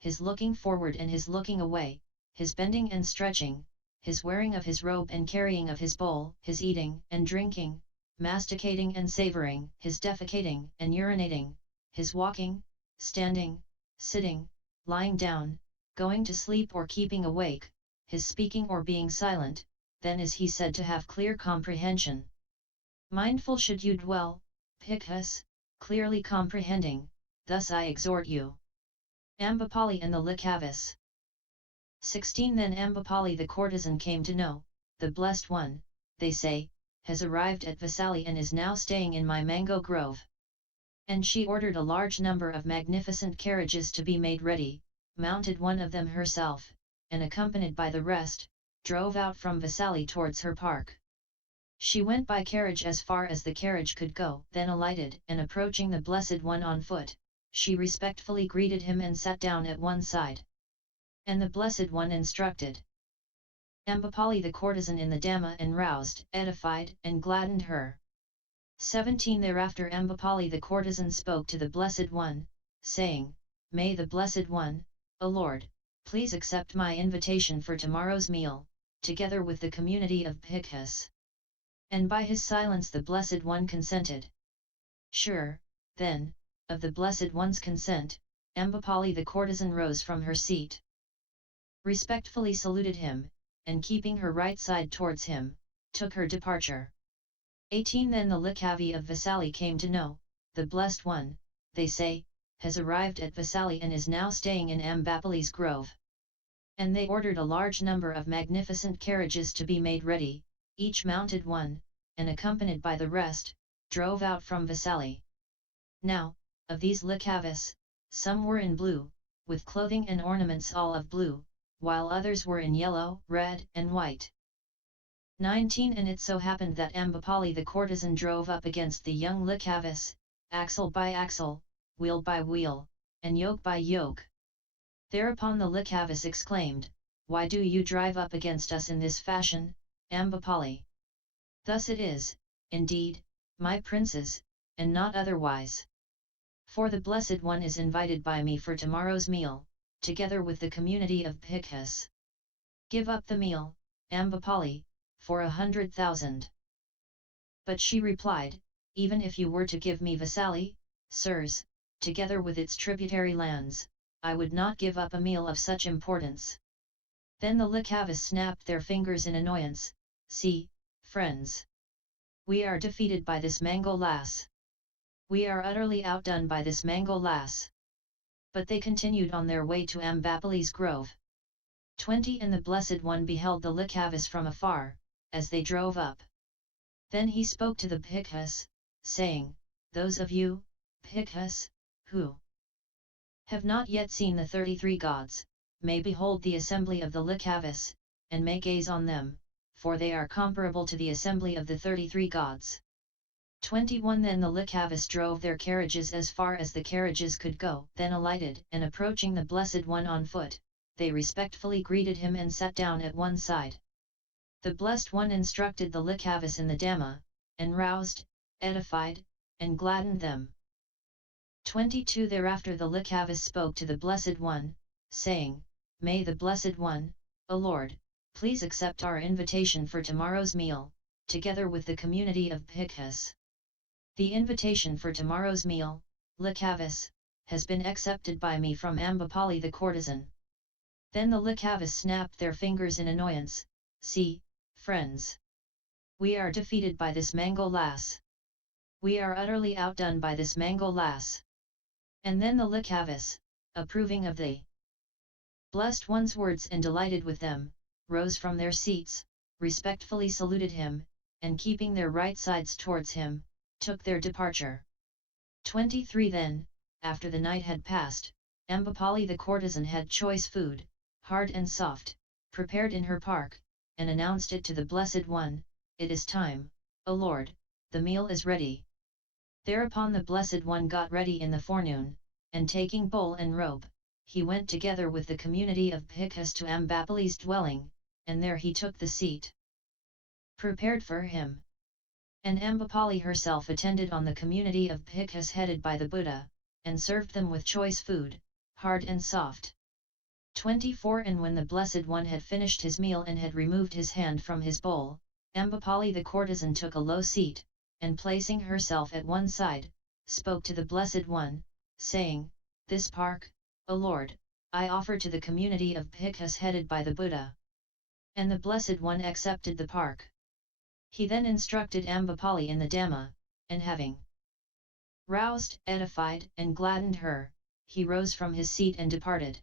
his looking forward and his looking away, his bending and stretching, his wearing of his robe and carrying of his bowl, his eating and drinking, masticating and savoring, his defecating and urinating, his walking, standing, sitting, lying down, going to sleep or keeping awake, his speaking or being silent, then is he said to have clear comprehension. Mindful should you dwell, bhikkhus, clearly comprehending, thus I exhort you. Ambapali and the Likhavis. 16 Then Ambapali the courtesan came to know, the Blessed One, they say, has arrived at Vesali and is now staying in my mango grove. And she ordered a large number of magnificent carriages to be made ready, mounted one of them herself, and accompanied by the rest, drove out from Vesali towards her park. She went by carriage as far as the carriage could go, then alighted, and approaching the Blessed One on foot, she respectfully greeted him and sat down at one side. And the Blessed One instructed Ambapali the courtesan in the Dhamma and roused, edified, and gladdened her. 17 Thereafter Ambapali the courtesan spoke to the Blessed One, saying, May the Blessed One, O Lord, please accept my invitation for tomorrow's meal, together with the community of bhikkhus. And by his silence the Blessed One consented. Sure, then, of the Blessed One's consent, Ambapali the courtesan rose from her seat, respectfully saluted him, and keeping her right side towards him, took her departure. 18 Then the Likhavi of Vesali came to know, the Blessed One, they say, has arrived at Vesali and is now staying in Ambapali's grove. And they ordered a large number of magnificent carriages to be made ready, each mounted one, and accompanied by the rest, drove out from Vesali. Now, of these Likhavis, some were in blue, with clothing and ornaments all of blue, while others were in yellow, red, and white. 19 And it so happened that Ambapali the courtesan drove up against the young Likhavis, axle by axle, wheel by wheel, and yoke by yoke. Thereupon the Likhavis exclaimed, Why do you drive up against us in this fashion, Ambapali? Thus it is, indeed, my princes, and not otherwise. For the Blessed One is invited by me for tomorrow's meal, together with the community of bhikkhus. Give up the meal, Ambapali, for 100,000. But she replied, Even if you were to give me Vesali, sirs, together with its tributary lands, I would not give up a meal of such importance. Then the Likhavis snapped their fingers in annoyance. See, friends. We are defeated by this mango lass. We are utterly outdone by this mango lass. But they continued on their way to Ambapali's grove. 20 And the Blessed One beheld the Likhavis from afar, as they drove up. Then he spoke to the bhikkhus, saying, Those of you, bhikkhus, who have not yet seen the 33 gods, may behold the assembly of the Likhavis, and may gaze on them, for they are comparable to the assembly of the 33 gods. 21 Then the Likhavis drove their carriages as far as the carriages could go, then alighted, and approaching the Blessed One on foot, they respectfully greeted him and sat down at one side. The Blessed One instructed the Likhavis in the Dhamma, and roused, edified, and gladdened them. 22 Thereafter the Likhavis spoke to the Blessed One, saying, May the Blessed One, O Lord, please accept our invitation for tomorrow's meal, together with the community of bhikkhus. The invitation for tomorrow's meal, Likhavis, has been accepted by me from Ambapali the courtesan. Then the Likhavis snapped their fingers in annoyance. See, friends. We are defeated by this mango lass. We are utterly outdone by this mango lass. And then the Likhavis, approving of the Blessed One's words and delighted with them, rose from their seats, respectfully saluted him, and keeping their right sides towards him, took their departure. 23 Then, after the night had passed, Ambapali the courtesan had choice food, hard and soft, prepared in her park, and announced it to the Blessed One, It is time, O Lord, the meal is ready. Thereupon the Blessed One got ready in the forenoon, and taking bowl and robe, he went together with the community of bhikkhus to Ambapali's dwelling, and there he took the seat prepared for him. And Ambapali herself attended on the community of bhikkhus headed by the Buddha, and served them with choice food, hard and soft. 24 And when the Blessed One had finished his meal and had removed his hand from his bowl, Ambapali the courtesan took a low seat, and placing herself at one side, spoke to the Blessed One, saying, "This park, O Lord, I offer to the community of bhikkhus headed by the Buddha." And the Blessed One accepted the park. He then instructed Ambapali in the Dhamma, and having roused, edified, and gladdened her, he rose from his seat and departed.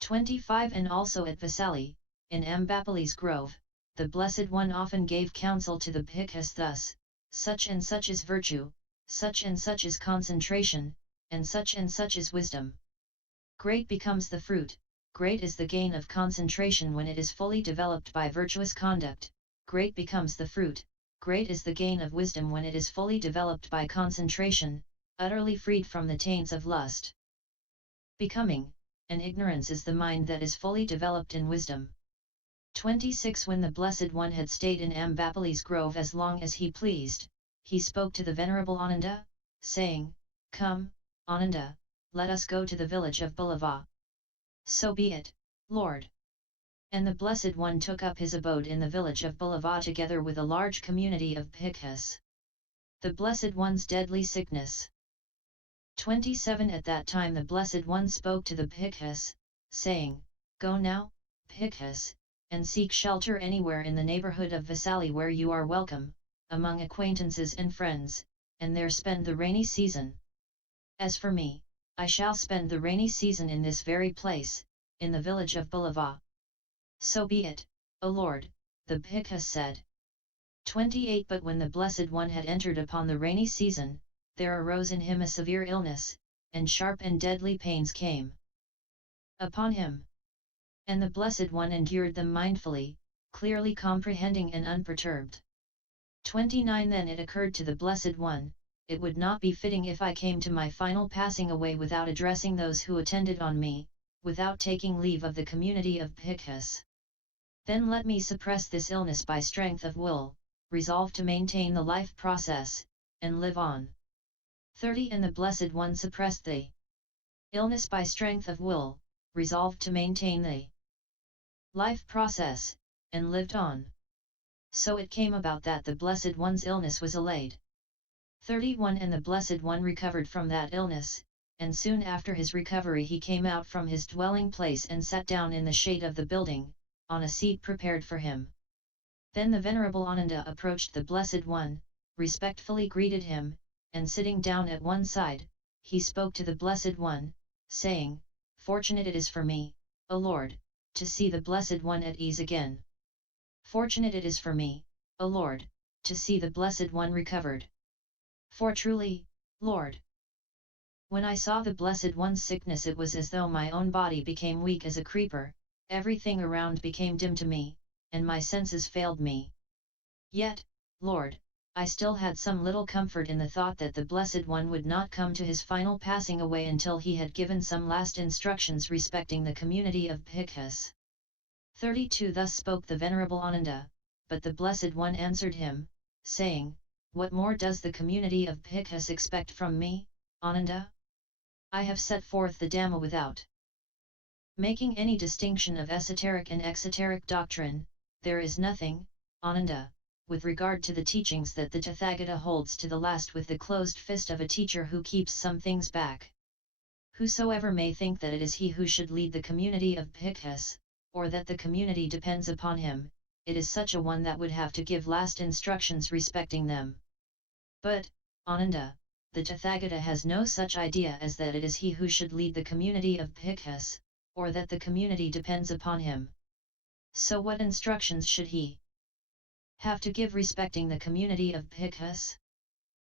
25 And also at Vaisali, in Ambapali's grove, the Blessed One often gave counsel to the bhikkhus thus: such and such is virtue, such and such is concentration, and such is wisdom. Great becomes the fruit, great is the gain of concentration when it is fully developed by virtuous conduct, great becomes the fruit, great is the gain of wisdom when it is fully developed by concentration, utterly freed from the taints of lust. Becoming, and ignorance is the mind that is fully developed in wisdom. 26 When the Blessed One had stayed in Ambapali's grove as long as he pleased, he spoke to the Venerable Ananda, saying, "Come, Ananda, let us go to the village of Bulava." "So be it, Lord." And the Blessed One took up his abode in the village of Bulava together with a large community of bhikkhus. The Blessed One's deadly sickness. 27 At that time the Blessed One spoke to the bhikkhus, saying, "Go now, bhikkhus, and seek shelter anywhere in the neighborhood of Vaisali where you are welcome, among acquaintances and friends, and there spend the rainy season. As for me, I shall spend the rainy season in this very place, in the village of Bulava." "So be it, O Lord," the bhikkhus said. 28 But when the Blessed One had entered upon the rainy season, there arose in him a severe illness, and sharp and deadly pains came upon him. And the Blessed One endured them mindfully, clearly comprehending and unperturbed. 29 Then it occurred to the Blessed One, "It would not be fitting if I came to my final passing away without addressing those who attended on me, without taking leave of the community of bhikkhus. Then let me suppress this illness by strength of will, resolve to maintain the life process, and live on." 30 And the Blessed One suppressed the illness by strength of will, resolved to maintain the life process, and lived on. So it came about that the Blessed One's illness was allayed. 31 And the Blessed One recovered from that illness, and soon after his recovery he came out from his dwelling place and sat down in the shade of the building, on a seat prepared for him. Then the Venerable Ananda approached the Blessed One, respectfully greeted him, and sitting down at one side, he spoke to the Blessed One, saying, "Fortunate it is for me, O Lord, to see the Blessed One at ease again. Fortunate it is for me, O Lord, to see the Blessed One recovered. For truly, Lord, when I saw the Blessed One's sickness it was as though my own body became weak as a creeper, everything around became dim to me, and my senses failed me. Yet, Lord, I still had some little comfort in the thought that the Blessed One would not come to his final passing away until he had given some last instructions respecting the community of bhikkhus." 32 Thus spoke the Venerable Ananda, but the Blessed One answered him, saying, "What more does the community of bhikkhus expect from me, Ananda? I have set forth the Dhamma without making any distinction of esoteric and exoteric doctrine. There is nothing, Ananda, with regard to the teachings that the Tathagata holds to the last with the closed fist of a teacher who keeps some things back. Whosoever may think that it is he who should lead the community of bhikkhus, or that the community depends upon him, it is such a one that would have to give last instructions respecting them. But, Ananda, the Tathagata has no such idea as that it is he who should lead the community of bhikkhus, or that the community depends upon him. So what instructions should he have to give respecting the community of bhikkhus?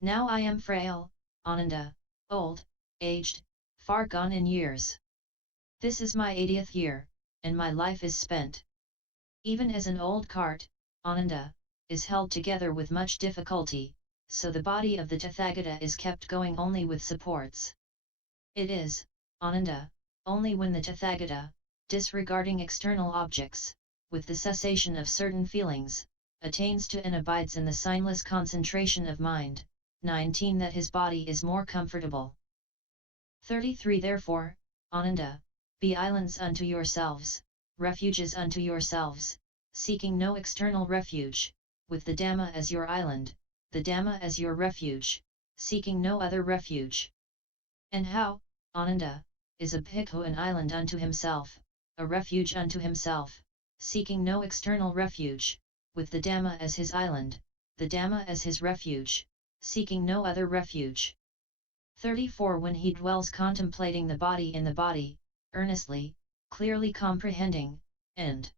Now I am frail, Ananda, old, aged, far gone in years. This is my 80th year, and my life is spent. Even as an old cart, Ananda, is held together with much difficulty, so the body of the Tathagata is kept going only with supports. It is, Ananda, only when the Tathagata, disregarding external objects, with the cessation of certain feelings, attains to and abides in the signless concentration of mind, 19 that his body is more comfortable. 33 Therefore, Ananda, Be islands unto yourselves, refuges unto yourselves, seeking no external refuge, with the Dhamma as your island, the Dhamma as your refuge, seeking no other refuge. And how, Ananda, is a bhikkhu an island unto himself, a refuge unto himself, seeking no external refuge, with the Dhamma as his island, the Dhamma as his refuge, seeking no other refuge. 34 When he dwells contemplating the body in the body, earnestly, clearly comprehending, and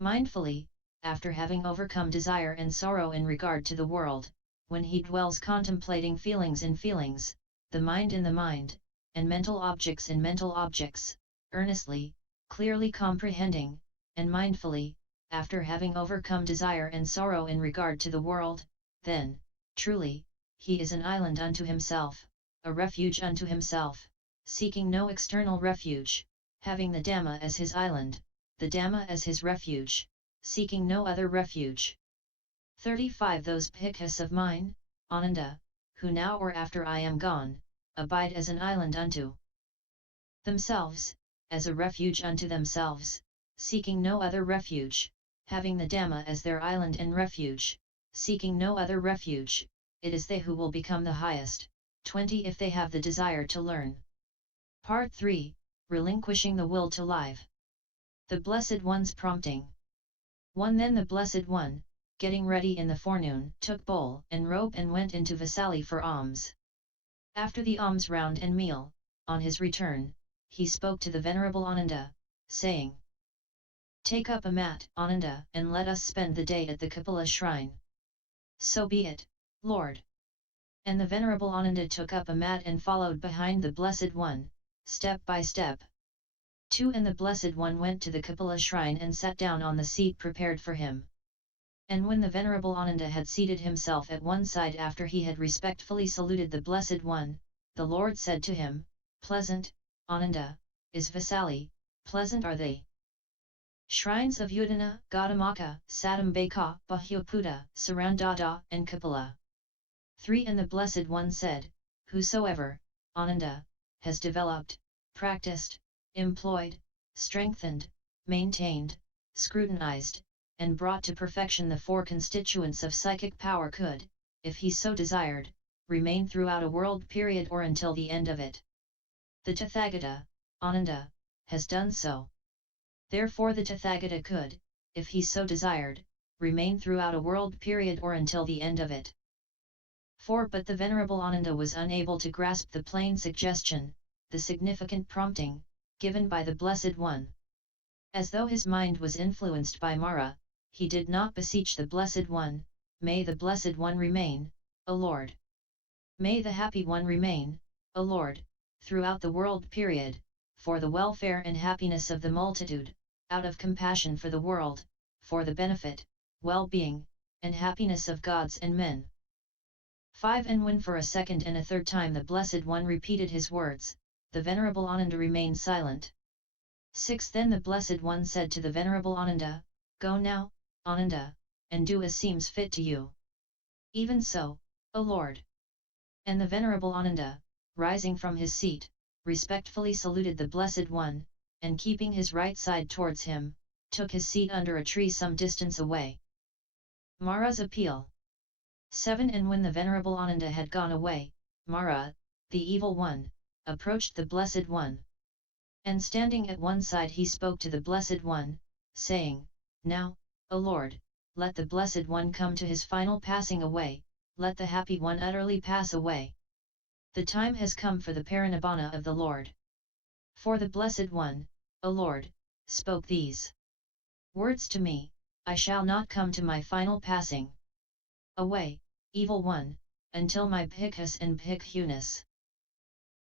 mindfully, after having overcome desire and sorrow in regard to the world, when he dwells contemplating feelings in feelings, the mind in the mind, and mental objects in mental objects, earnestly, clearly comprehending, and mindfully, after having overcome desire and sorrow in regard to the world, then, truly, he is an island unto himself, a refuge unto himself, seeking no external refuge, having the Dhamma as his island, the Dhamma as his refuge, seeking no other refuge. 35 Those bhikkhus of mine, Ananda, who now or after I am gone, abide as an island unto themselves, as a refuge unto themselves, seeking no other refuge, having the Dhamma as their island and refuge, seeking no other refuge, it is they who will become the highest. 20 If they have the desire to learn. Part 3, Relinquishing the Will to Live. The Blessed One's Prompting. 1 Then the Blessed One, getting ready in the forenoon, took bowl and robe and went into Vesali for alms. After the alms round and meal, on his return, he spoke to the Venerable Ananda, saying, Take up a mat, Ananda, and let us spend the day at the Kapila shrine. So be it, Lord. And the Venerable Ananda took up a mat and followed behind the Blessed One, step by step. 2 And the Blessed One went to the Kapila shrine and sat down on the seat prepared for him. And when the Venerable Ananda had seated himself at one side after he had respectfully saluted the Blessed One, the Lord said to him, Pleasant, Ananda, is Vesali, pleasant are they. Shrines of Udana, Gaudamaka, Sadambaka, Bahuputa, Sarandada, and Kapila. 3 And the Blessed One said, Whosoever, Ananda, has developed, practiced, employed, strengthened, maintained, scrutinized, and brought to perfection the 4 constituents of psychic power could, if he so desired, remain throughout a world period or until the end of it. The Tathagata, Ananda, has done so. Therefore the Tathagata could, if he so desired, remain throughout a world period or until the end of it. 4 But the Venerable Ananda was unable to grasp the plain suggestion, the significant prompting, given by the Blessed One. As though his mind was influenced by Mara, he did not beseech the Blessed One, May the Blessed One remain, O Lord. May the Happy One remain, O Lord, throughout the world period, for the welfare and happiness of the multitude, out of compassion for the world, for the benefit, well-being, and happiness of gods and men. 5 And when for a second and a third time the Blessed One repeated his words, the Venerable Ananda remained silent. 6 Then the Blessed One said to the Venerable Ananda, Go now, Ananda, and do as seems fit to you. Even so, O Lord. And the Venerable Ananda, rising from his seat, respectfully saluted the Blessed One, and keeping his right side towards him, took his seat under a tree some distance away. Mara's Appeal. 7 And when the Venerable Ananda had gone away, Mara, the evil one, approached the Blessed One. And standing at one side he spoke to the Blessed One, saying, Now, O Lord, let the Blessed One come to his final passing away, let the Happy One utterly pass away. The time has come for the Parinibbana of the Lord. For the Blessed One, O Lord, spoke these words to me, I shall not come to my final passing away, evil one, until my bhikkhus and bhikkhunis,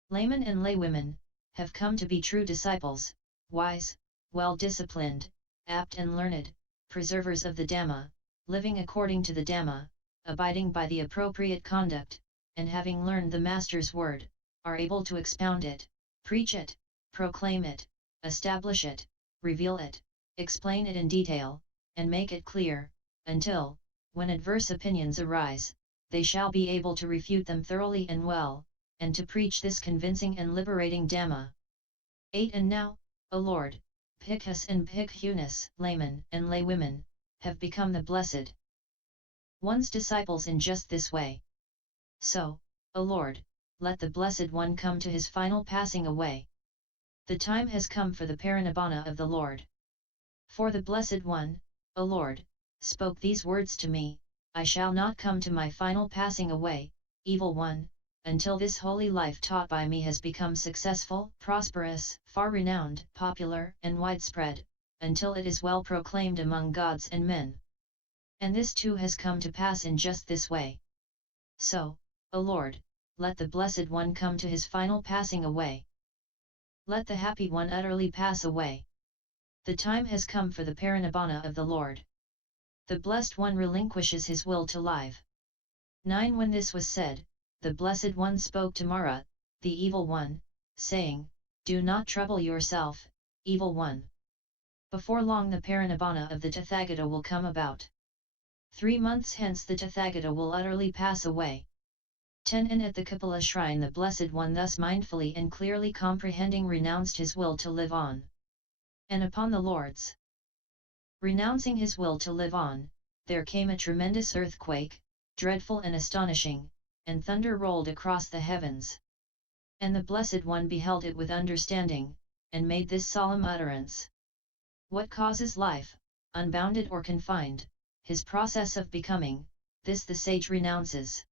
laymen and laywomen, have come to be true disciples, wise, well-disciplined, apt and learned, preservers of the Dhamma, living according to the Dhamma, abiding by the appropriate conduct, and having learned the Master's word, are able to expound it, preach it, proclaim it, establish it, reveal it, explain it in detail, and make it clear, until, when adverse opinions arise, they shall be able to refute them thoroughly and well, and to preach this convincing and liberating Dhamma. 8 And now, O Lord, bhikkhus and bhikkhunis, laymen and laywomen, have become the Blessed One's disciples in just this way. So, O Lord, let the Blessed One come to his final passing away. The time has come for the parinibbana of the Lord. For the Blessed One, O Lord, spoke these words to me, I shall not come to my final passing away, evil one, until this holy life taught by me has become successful, prosperous, far-renowned, popular, and widespread, until it is well proclaimed among gods and men. And this too has come to pass in just this way. So, O Lord, let the Blessed One come to his final passing away. Let the Happy One utterly pass away. The time has come for the parinibbana of the Lord. The Blessed One relinquishes his will to life. 9 When this was said, the Blessed One spoke to Mara, the evil one, saying, Do not trouble yourself, evil one. Before long the parinibbana of the Tathagata will come about. 3 months hence the Tathagata will utterly pass away. 10 And at the Kapila shrine the Blessed One thus mindfully and clearly comprehending renounced his will to live on. And upon the Lord's renouncing his will to live on, there came a tremendous earthquake, dreadful and astonishing, and thunder rolled across the heavens. And the Blessed One beheld it with understanding, and made this solemn utterance. What causes life, unbounded or confined, his process of becoming, this the sage renounces.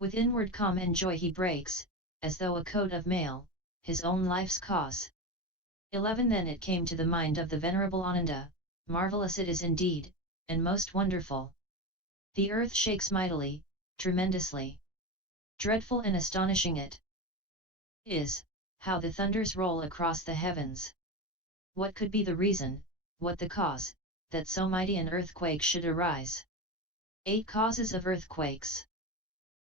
With inward calm and joy he breaks, as though a coat of mail, his own life's cause. 11 Then it came to the mind of the Venerable Ananda, marvelous it is indeed, and most wonderful. The earth shakes mightily, tremendously. Dreadful and astonishing it is, how the thunders roll across the heavens. What could be the reason, what the cause, that so mighty an earthquake should arise? 8 Causes of earthquakes.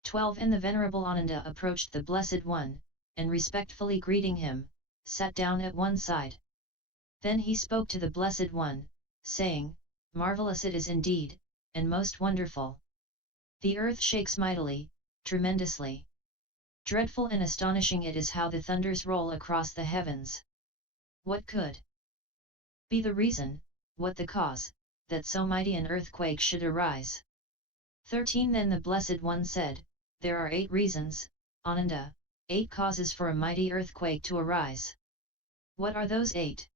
12 And the Venerable Ananda approached the Blessed One, and respectfully greeting him, sat down at one side. Then he spoke to the Blessed One, saying, Marvelous it is indeed, and most wonderful. The earth shakes mightily, tremendously. Dreadful and astonishing it is how the thunders roll across the heavens. What could be the reason, what the cause, that so mighty an earthquake should arise? 13 Then the Blessed One said, There are 8 reasons, Ananda, 8 causes for a mighty earthquake to arise. What are those 8?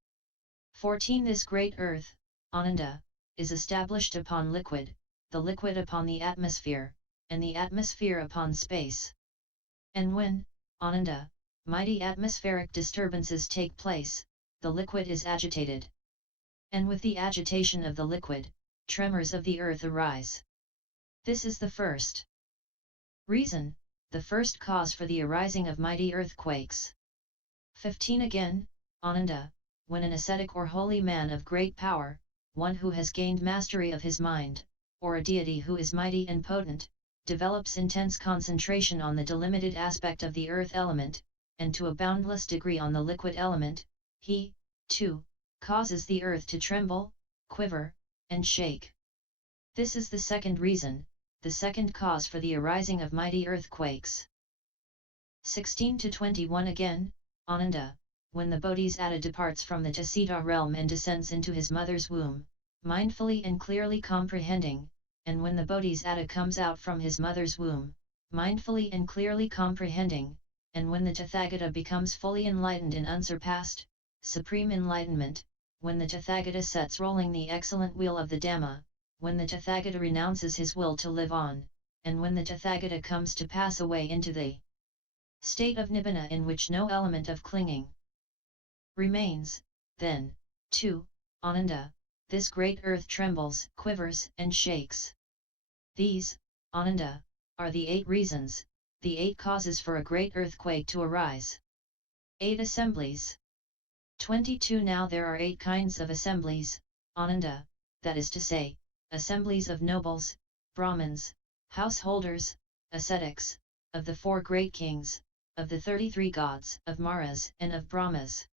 14 This great earth, Ananda, is established upon liquid, the liquid upon the atmosphere, and the atmosphere upon space. And when, Ananda, mighty atmospheric disturbances take place, the liquid is agitated. And with the agitation of the liquid, tremors of the earth arise. This is the first reason, the first cause for the arising of mighty earthquakes. 15 Again, Ananda, when an ascetic or holy man of great power, one who has gained mastery of his mind, or a deity who is mighty and potent, develops intense concentration on the delimited aspect of the earth element, and to a boundless degree on the liquid element, he, too, causes the earth to tremble, quiver, and shake. This is the second reason, the second cause for the arising of mighty earthquakes. 16-21 Again, Ananda, when the Bodhisattva departs from the Tasita realm and descends into his mother's womb, mindfully and clearly comprehending, and when the Bodhisattva comes out from his mother's womb, mindfully and clearly comprehending, and when the Tathagata becomes fully enlightened in unsurpassed, supreme enlightenment, when the Tathagata sets rolling the excellent wheel of the Dhamma, when the Tathagata renounces his will to live on, and when the Tathagata comes to pass away into the state of nibbana in which no element of clinging remains, then, too, Ananda, this great earth trembles, quivers, and shakes. These, Ananda, are the 8 reasons, the 8 causes for a great earthquake to arise. 8 Assemblies. 22 Now there are 8 kinds of assemblies, Ananda, that is to say, assemblies of nobles, Brahmins, householders, ascetics, of the 4 great kings, of the 33 gods, of Maras and of Brahmas.